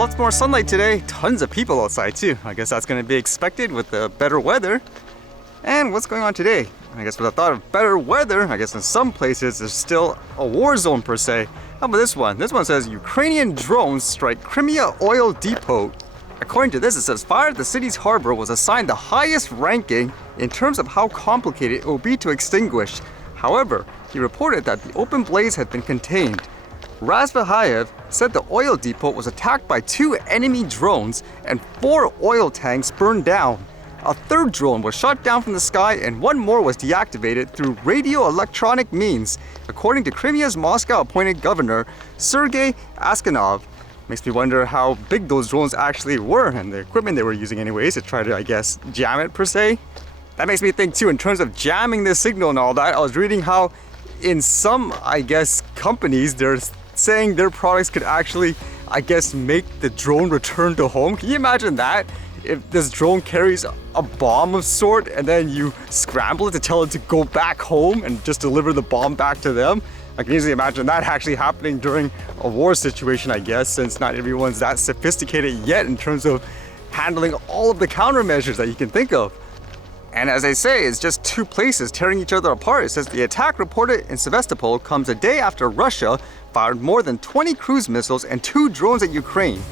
Lots more sunlight today, tons of people outside too. I guess that's going to be expected with the better weather. And what's going on today? I guess with the thought of better weather, I guess in some places there's still a war zone per se. How about this one? This one says Ukrainian drones strike Crimea oil depot. According to this, it says fire at the city's harbor was assigned the highest ranking in terms of how complicated it will be to extinguish. However, he reported that the open blaze had been contained. Razvahayev said the oil depot was attacked by 2 enemy drones and 4 oil tanks burned down. A third drone was shot down from the sky and 1 more was deactivated through radio-electronic means, according to Crimea's Moscow-appointed governor, Sergei Askanov. Makes me wonder how big those drones actually were and the equipment they were using anyways to try to, I guess, jam it per se. That makes me think too, in terms of jamming the signal and all that, I was reading how in some, I guess, companies, they're saying their products could actually, I guess, make the drone return to home. Can you imagine that? If this drone carries a bomb of sort and then you scramble it to tell it to go back home and just deliver the bomb back to them. I can easily imagine that actually happening during a war situation, I guess, since not everyone's that sophisticated yet in terms of handling all of the countermeasures that you can think of. And as I say, it's just 2 places tearing each other apart. It says the attack reported in Sevastopol comes a day after Russia fired more than 20 cruise missiles and 2 drones at Ukraine.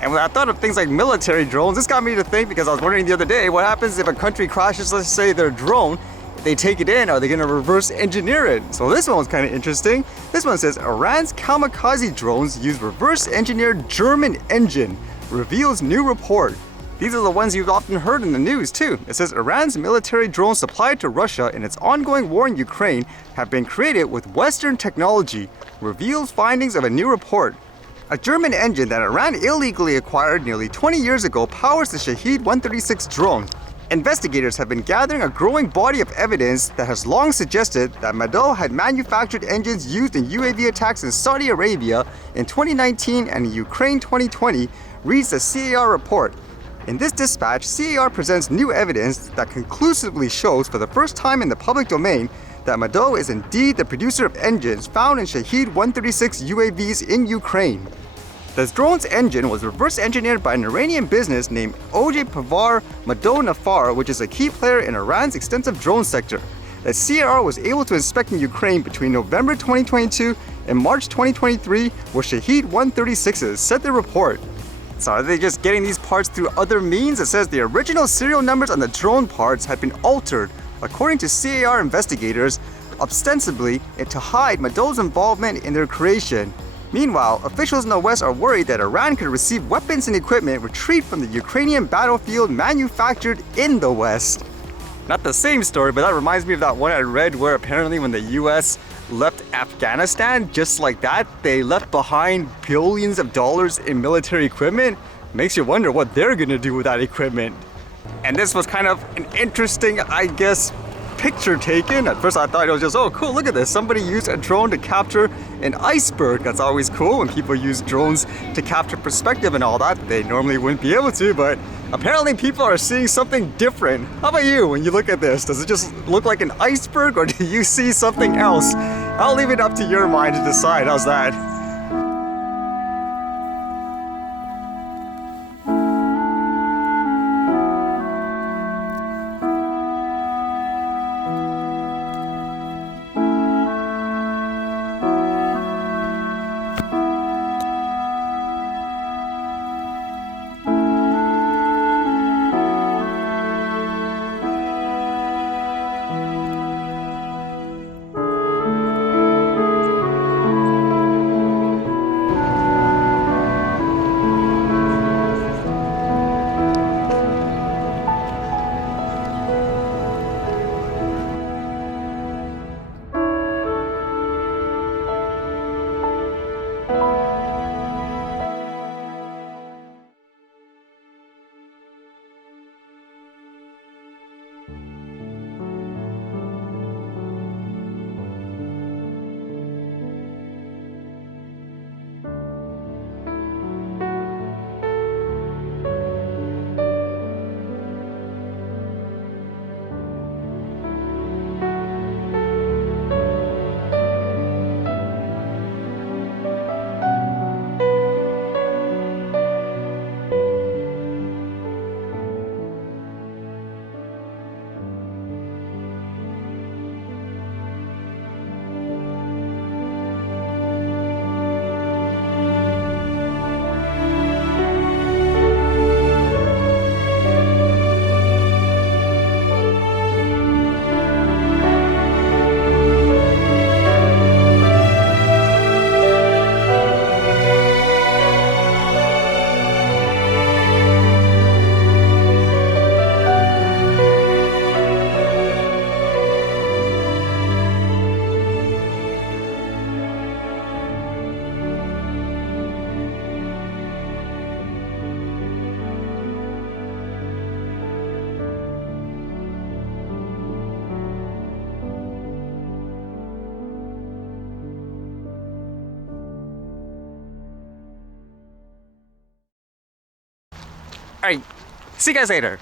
And when I thought of things like military drones, this got me to think, because I was wondering the other day, what happens if a country crashes, let's say, their drone, they take it in, are they going to reverse engineer it? So this one was kind of interesting. This one says, Iran's kamikaze drones use reverse engineered German engine, reveals new report. These are the ones you've often heard in the news too. It says Iran's military drones supplied to Russia in its ongoing war in Ukraine have been created with Western technology, reveals findings of a new report. A German engine that Iran illegally acquired nearly 20 years ago powers the Shahed 136 drone. Investigators have been gathering a growing body of evidence that has long suggested that Maddow had manufactured engines used in UAV attacks in Saudi Arabia in 2019 and in Ukraine 2020, reads the CAR report. In this dispatch, CAR presents new evidence that conclusively shows for the first time in the public domain that Maddow is indeed the producer of engines found in Shahed 136 UAVs in Ukraine. The drone's engine was reverse engineered by an Iranian business named OJ Pavar Maddow Nafar, which is a key player in Iran's extensive drone sector, that CAR was able to inspect in Ukraine between November 2022 and March 2023 were Shahed 136s, said the report. So are they just getting these parts through other means? It says the original serial numbers on the drone parts had been altered, according to CAR investigators, ostensibly to hide Maddow's involvement in their creation. Meanwhile, officials in the West are worried that Iran could receive weapons and equipment retrieved from the Ukrainian battlefield manufactured in the West. Not the same story, but that reminds me of that one I read where apparently when the US left Afghanistan, just like that, they left behind billions of dollars in military equipment. Makes you wonder what they're gonna do with that equipment. And this was kind of an interesting, I guess, picture taken. At first I thought it was just, oh cool, look at this. Somebody used a drone to capture an iceberg. That's always cool when people use drones to capture perspective and all that. They normally wouldn't be able to, but apparently people are seeing something different. How about you when you look at this? Does it just look like an iceberg or do you see something else? I'll leave it up to your mind to decide. How's that? Alright, see you guys later.